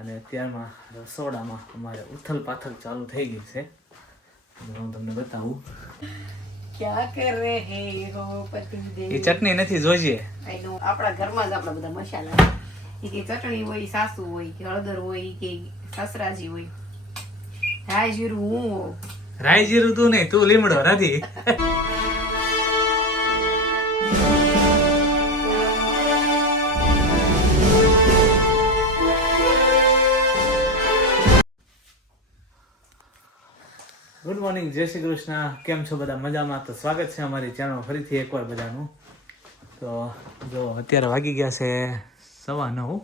અને અત્યારમાં રસોડામાં અમારે ઉથલ પાથલ ચાલુ થઈ ગઈ છે. હું તમને બતાવું. ક્યાં કરે હે હો પતિ દેવ. એ ચટણી નથી જોઈએ. આપણા ઘરમાં જ આપણા બધા મસાલા. ઈ કે ચટણી હોય, સાસુ હોય, કે હળદર હોય, કે સસરાજી હોય. રાઈ જીરું હું હોઉં. રાઈ જીરું તું નહીં, તું લીમડો નથી. ગુડ મોર્નિંગ, જય શ્રી કૃષ્ણ. કેમ છો બધા? મજામાં? તો સ્વાગત છે અમારી ચેનલ ફરીથી એકવાર બધાનું. તો જો અત્યારે વાગી ગયા છે 9:15.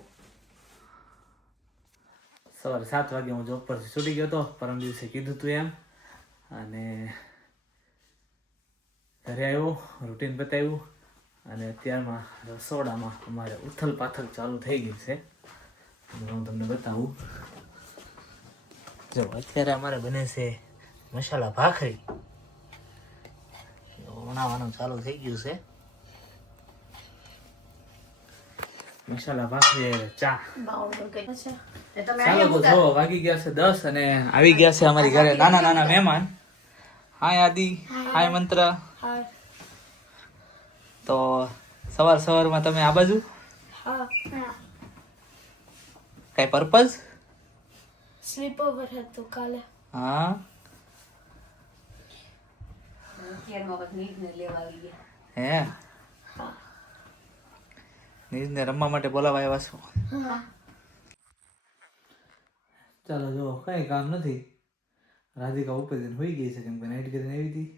સવારે 7 વાગે હું જોબ પરથી છૂટી ગયો હતો. પરમ દિવસે કીધું તું એમ. અને ઘરે આવ્યો, રૂટીન બતાવ્યું. અને અત્યારમાં રસોડામાં અમારે ઉથલ પાથલ ચાલુ થઈ ગઈ છે. હું તમને બતાવું. જો અત્યારે અમારે બને છે મસાલા ભાખરી. બનાવવાનું ચાલુ થઈ ગયું છે. મસાલા ભાખરી ચા. ચાલો તો જો વાગી ગયા છે 10 અને આવી ગયા છે અમારી ઘરે નાના નાના મહેમાન. હાય આદિ, હાય મંત્ર. તો સવારમાં તમે આ બાજુ કઈ પર્પઝ? સ્લીપ ઓવર હતું કાલે. હા હે નીરને રમવા માટે બોલાવા આવ્યા છો. ચાલો જો કઈ કામ નથી. રાધિકા ઉપર જઈને હોઈ ગઈ છે કેમ કે નાઈટ કરીને આવી હતી.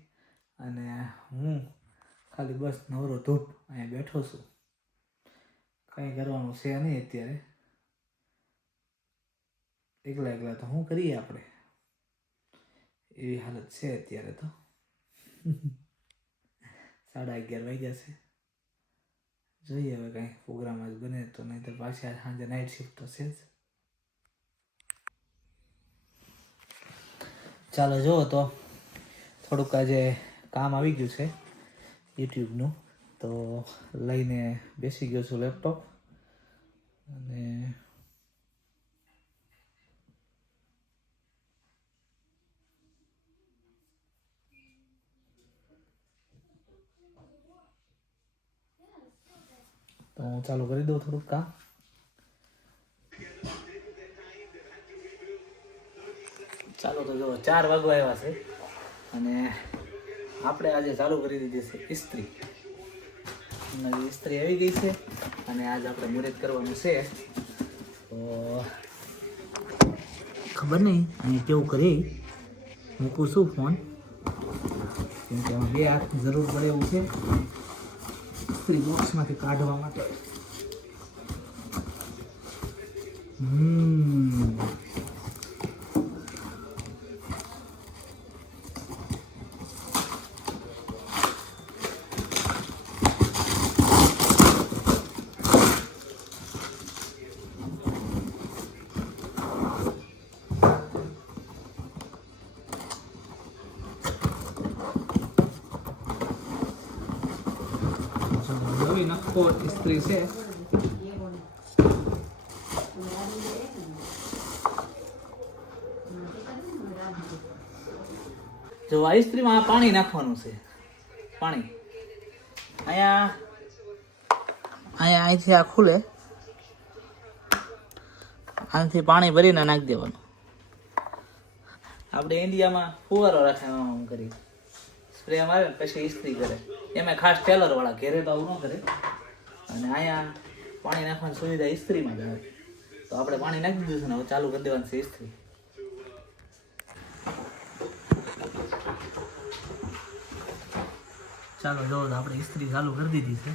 અને હું ખાલી બસ નવરો ધૂપ અહીંયા બેઠો છું. કંઈ કરવાનું છે નહીં અત્યારે. એકલા તો શું કરીએ આપણે, એવી હાલત છે અત્યારે તો. 11:30 વાગ્યા છે. જોઈએ હવે કંઈ પ્રોગ્રામ જ બને તો, નહીં તો પાછી સાંજે નાઇટ શિફ્ટ તો છે જ. ચાલો જુઓ તો થોડુંક આજે કામ આવી ગયું છે યુટ્યુબનું, તો લઈને બેસી ગયો છું લેપટોપ. અને તો હું ચાલુ કરી દઉં થોડુંક કામ. ચાલો તો જો 4 વાગવા આવ્યા છે અને આપણે આજે ચાલુ કરી દીધી છે ઇસ્ત્રી. નવી ઇસ્ત્રી આવી ગઈ છે અને આજે આપણે મુહૂર્ત કરવાનું છે. તો ખબર નહીં અહીં કેવું કરી મૂકું છું ફોન, કેમ કે આમાં 2 હાથની જરૂર પડે એવું છે ઇસ્ત્રી બોક્સમાંથી કાઢવા માટે. નવી નખો ઇસ્ત્રી છે. જો આ ઇસ્ત્રીમાં પાણી નાખવાનું છે. પાણી અહીંથી આ ખુલે, આનાથી પાણી ભરીને નાખી દેવાનું. આપણે ઇન્ડિયામાં ફુવારો રાખે આમ કરી સ્પ્રે મારે પછી ઇસ્ત્રી કરે. એમાં ખાસ ટેલર વાળા, ઘેરે તો આવું ન કરે. અને અહીંયા પાણી નાખવાની સુવિધા ઇસ્ત્રીમાં જ આવે. તો આપણે પાણી નાખી દીધું છે ને હવે ચાલુ કરી દેવાનું છે ઇસ્ત્રી. ચાલો જો આપણે ઇસ્ત્રી ચાલુ કરી દીધી છે.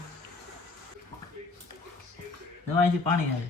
અહીંથી પાણી આવે.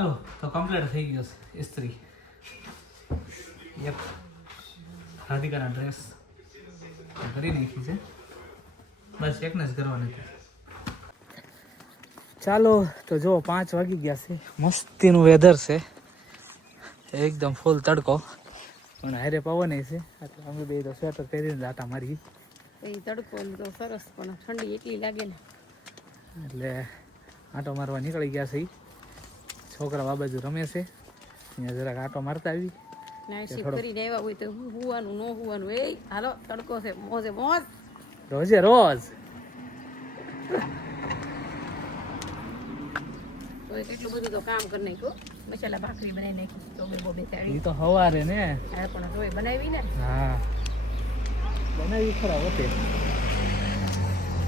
ચાલો તો કમ્પ્લીટ થઈ ગયો છે ઇસ્ત્રી. યપ, રાધિકાના ડ્રેસ કરી નાખી છે, બસ એકને જ કરવાની છે. ચાલો તો જો 5 વાગી ગયા છે, મસ્તીનું વેધર છે, એકદમ ફૂલ તડકો, પણ હારે પવન છે, એટલે અમે બે તો સ્વેટર પહેરીને આટા મારી. એ તડકો તો સરસ, પણ ઠંડી એટલી લાગે ને, એટલે આંટો મારવા નીકળી ગયા છે. છોકરા આ બાજુ રમે છે, અહીંયા જરાક આંટો મારતા આવી. નાઈટ શિફ્ટ કરીને આવ્યા હોય તો હુવાનું ન હુવાનું, એ હાલો તડકો છે, મોજે મોજ. રોજે રોજ તો કેટલું બધું તો કામ કરી નાખ્યું, મસાલા ભાખરી બનાવી નાખી, તો બે એ તાળી તો હવારે ને. હા પણ તોય બનાવી ને, હા બનાવી ખરા હોતે.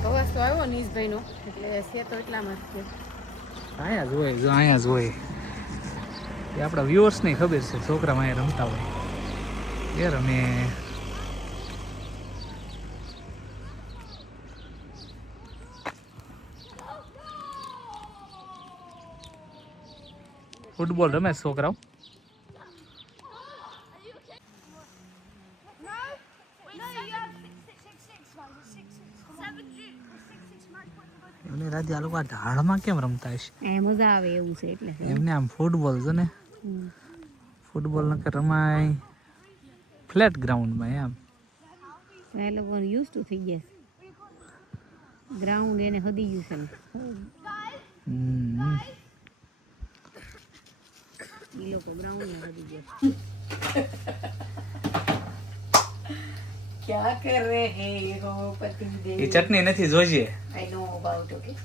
અવાજ તો આવ્યો નીશભાઈનો, એટલે છે તો એટલામાં જ છે. અહીંયા જ હોય, જો અહીંયા જ હોય. એ આપણા વ્યુઅર્સને ખબર છે, છોકરામાં અહીંયા રમતા હોય એ રમે. ફૂટબોલ રમે છે છોકરાઓ. એમને રાતે આ લોકો આ ઢાળમાં કેમ રમતા હશે? એ મજા આવે એવું છે એટલે. એમને આમ ફૂટબોલ છે ને, ફૂટબોલ ન રમાય ફ્લેટ ગ્રાઉન્ડમાં એમ. એ લોકો યુઝ ટુ થઈ ગયા છે, ગ્રાઉન્ડ એને હદી ગયું છે ને. એ લોકો ગ્રાઉન્ડ ને હદી ગયા. क्या कर रहे हो पति देव? એ ચટણી નથી જોઈએ. I know about okay.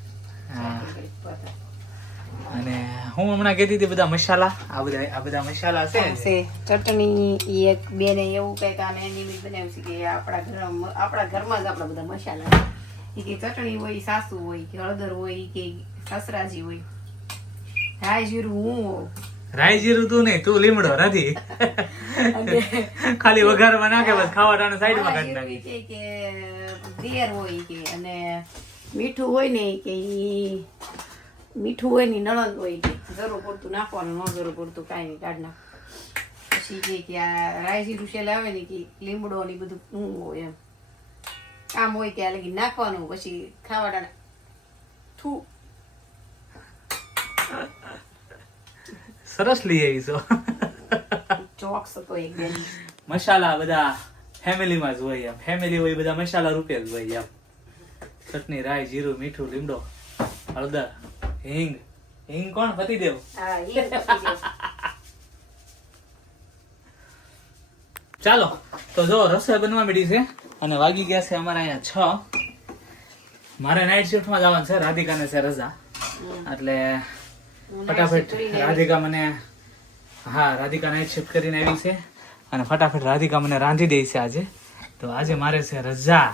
અને હું હમણાં કહેતી હતી બધા મસાલા, આ બધા મસાલા છે. ચટણી ઈ એક બેને એવું કઈક આને નિમિત્ત બનાવ્યું છે કે આપણા ઘરમાં જ આપણા બધા મસાલા છે. ઈ કે ચટણી હોય, સાસુ હોય કે હળદર હોય કે સસરાજી હોય, રાઈ જીરું હું હોઉં. રાઈ જીરું તું નહીં, તું લીમડો નથી. ખાલી વઘારમાં નાખે, બસ ખાવાના સાઈડમાં કાઢી નાખે. કે દિયર હોય કે, અને મીઠું હોય ને કે ઈ મીઠું હોય ને નણંદ હોય કે જરૂર પડતું નાખવાનું, ન જરૂર પડતું કાંઈ નહીં કાઢ નાખ. પછી કે આ રાઈ જીરું શેલ આવે ને કે લીમડો ને બધું હું હોય એમ કામ હોય ત્યાં લગી નાખવાનું, પછી ખાવાના થૂ. સરસ લઈ આવી છો. ચોક્સ હતો એક બેન. મસાલા બધા ફેમિલીમાં જ હોય એમ, ફેમિલી હોય બધા મસાલા રૂપે જ હોય એમ. ચટણી, રાઈ, જીરું, મીઠું, લીમડો, હળદર, હિંગ. હિંગ કોણ? પતિદેવ. હા એ ચાલો તો જો રસોઈ બનવા માંડી છે, અને વાગી ગયા છે અમારા અહીંયા 6. મારે નાઇટ શિફ્ટમાં જવાનું છે, રાધિકાને છે રજા, એટલે ફટાફટ રાધિકા મને, હા રાધિકા નાઇટ શિફ્ટ કરીને આવી છે, અને ફટાફટ રાધિકા મને રાંધી દે છે આજે. તો આજે મારે છે રજા,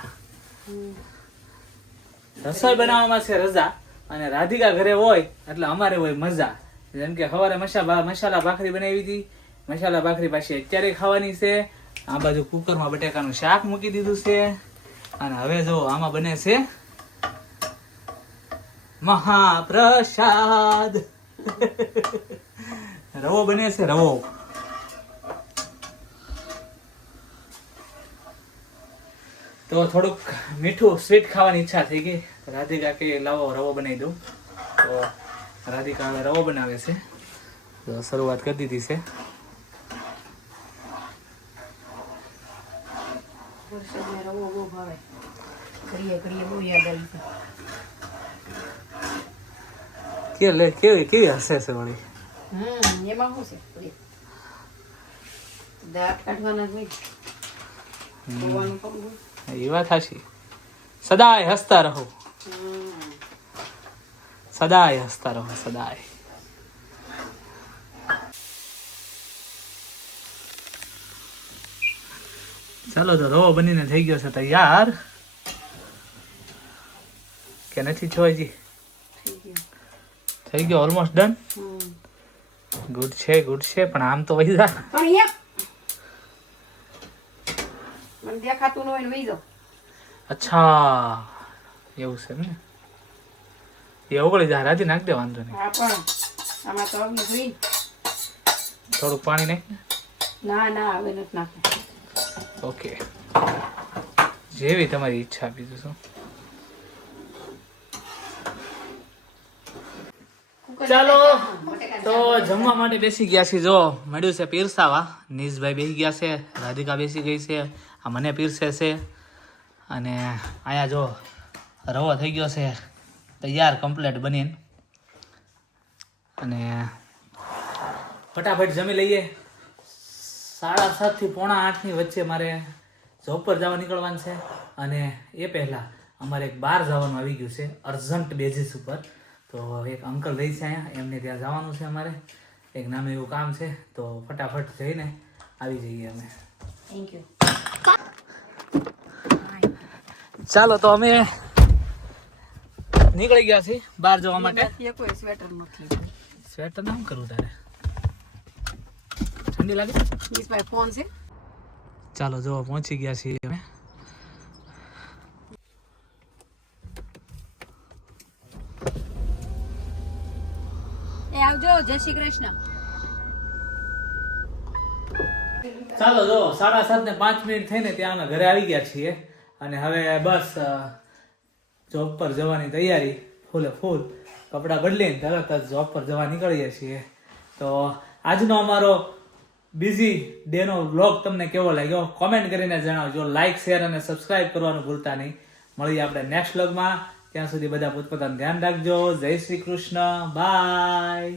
રસોઈ બનાવવામાં છે રજા, અને રાધિકા ઘરે હોય એટલે અમારે હોય મજા. જેમ કે સવારે મસાલા ભાખરી બનાવી હતી, મસાલા ભાખરી પાછી અત્યારે ખાવાની છે. આ બાજુ કુકરમાં બટેકાનું શાક મૂકી દીધું છે, અને હવે જો આમાં બને છે મહાપ્રસાદ. રવો બને છે, રવો. તો થોડુંક મીઠું સ્વીટ ખાવાની ઈચ્છા થઈ ગઈ, રાધિકા કે લાવો રવો બનાવી દઉં. તો રાધિકા હવે રવો બનાવે છે, તો શરૂઆત કરી દીધી છે. વરસાદને રવો બહુ ભાવે, ઘડીએ ઘડીએ બહુ યાદ આવી છે. કેવી હસે છે વળી. એમાં શું છે, દાંત કાઢવાના જ હોય, ધોવાનું કરવું હોય. એ વાત સાચી. સદાય હસતા રહો, સદાય હસતા રહો, સદાય. ચાલો તો રવો બનીને થઈ ગયો છે તૈયાર, કે નથી છો હજી? થઈ ગયો, ઓલમોસ્ટ ડન. ગુડ છે, ગુડ છે, પણ આમ તો વહી જા. મને દેખાતું ન હોય ને વહી જાઓ. અચ્છા એવું છે ને, એ ઓગળી જા, રાધી નાખ દે, વાંધો નહીં. હા પણ આમાં તો આવી જોઈ ને. થોડુંક પાણી નહીં. ના ના હવે નથી નાખવું. ઓકે, જેવી તમારી ઈચ્છા. બીજું શું. ચાલો તો જમવા માટે બેસી ગયા છે. જો મળ્યું છે પીરસાવા. નીશભાઈ બેસી ગયા છે, રાધિકા બેસી ગઈ છે, આ મને પીરસે છે. અને અહીંયા જો રવો થઈ ગયો છે તૈયાર કમ્પ્લીટ બનીને. અને ફટાફટ જમી લઈએ. 7:30 થી 7:45 ની વચ્ચે મારે જોબ પર જવા નીકળવાનું છે. અને એ પહેલાં અમારે એક બહાર જવાનું આવી ગયું છે અર્જન્ટ બેઝિસ ઉપર. તો એક અંકલ રહી છે અહીંયા, એમને ત્યાં જવાનું છે અમારે. એક નાનું એવું કામ છે, તો ફટાફટ જઈને આવી જઈએ અમે. Thank you. ચાલો તો અમે નીકળી ગયા છીએ બહાર જવા માટે. કોઈ સ્વેટર નથી. સ્વેટર નામ કરવું તારે? ઠંડી લાગે? નીશભાઈ ફોન છે. ચાલો જો પહોંચી ગયા છીએ અમે. એ આવજો, જય શ્રી કૃષ્ણ. ચાલો જો 7:30 ને 5 મિનિટ થઈને ત્યાં અમે ઘરે આવી ગયા છીએ. અને હવે બસ જોબ પર જવાની તૈયારી ફૂલે ફૂલ. કપડાં બદલીને તરત જ જોબ પર જવા નીકળીએ છીએ. તો આજનો અમારો બિઝી ડેનો વ્લોગ તમને કેવો લાગ્યો કોમેન્ટ કરીને જણાવજો. લાઇક, શેર અને સબસ્ક્રાઇબ કરવાનું ભૂલતા નહીં. મળીએ આપણે નેક્સ્ટ વ્લોગમાં. ત્યાં સુધી બધા પોતપોતાનું ધ્યાન રાખજો. જય શ્રી કૃષ્ણ. બાય.